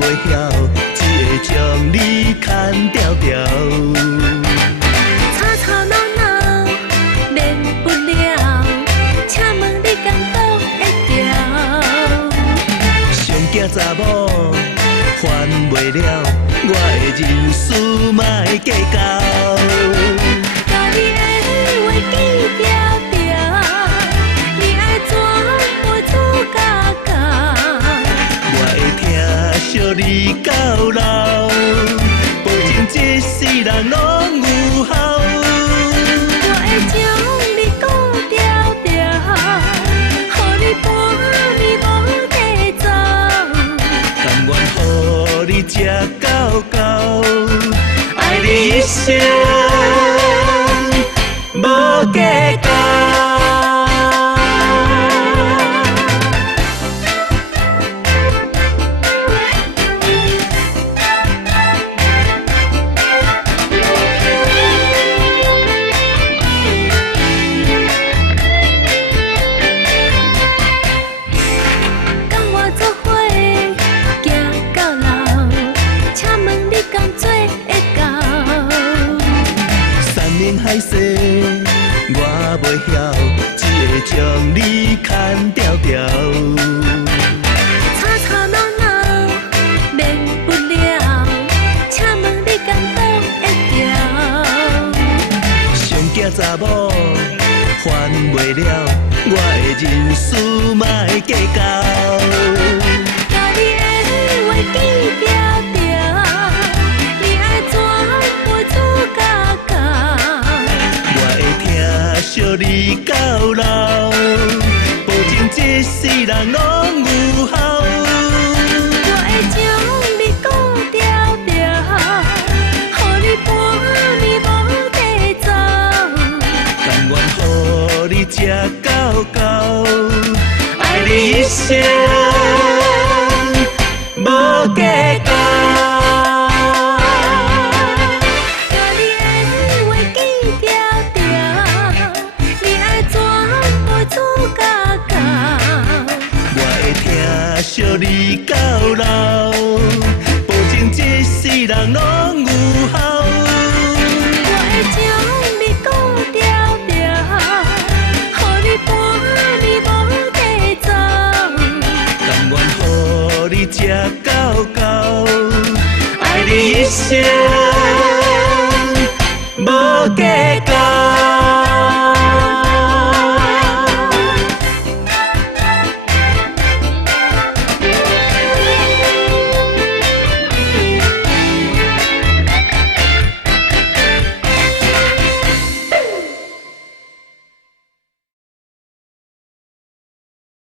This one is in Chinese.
袂晓，只会将你牵条条。吵吵闹闹免不了，请问你敢挡会着？上惊查某烦袂了，我的人事莫计较。甲你的话记条条，你爱怎付出甲到？我会疼惜你到老，保证这世人拢有效。我会将你顾条条，予你半暝无地走。甘愿予你吃到到，爱你一生无计较。跟我做伙行到老，请问你敢做会到？山盟海誓我袂晓，只会将你牵条条。吵吵闹闹免不了，请问你敢挡会着？上惊查某烦袂了，我的人事莫计较。甲你的话记条条，你爱怎付出甲到？我会疼惜你到老，保证这世人拢有效。我会将你顾条条，予你半暝无地走。甘愿予你吃到到，爱你一生无计较。甲你的话记条条，你爱怎付出甲到？我会疼惜你到老，保证这世人拢有效。我会将你顾条条，予你半暝无地走。甘愿予你吃到到，爱你一生无计较。